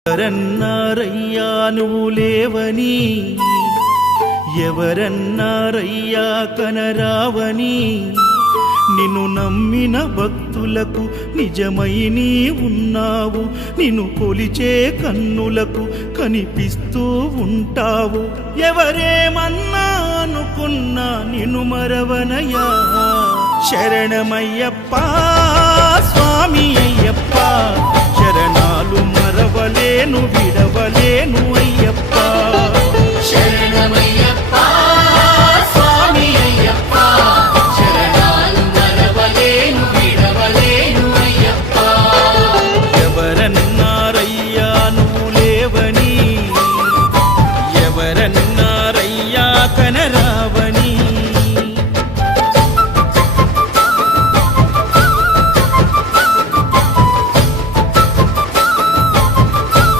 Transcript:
ఎవరన్నారయ్యా నువ్వు లేవని, ఎవరన్నారయ్యా కనరావని, నిన్ను నమ్మిన భక్తులకు నిజమై నీ ఉన్నావు, నిన్ను కొలిచే కన్నులకు కనిపిస్తూ ఉంటావు. ఎవరేమన్నా అనుకున్నా నిన్ను మరవనయ్యా. శరణమయ్యప్ప స్వామి అయ్యప్ప, శరణాలు మరవలేను విడవలేను అయ్యప్ప. శరణమయ్యప్ప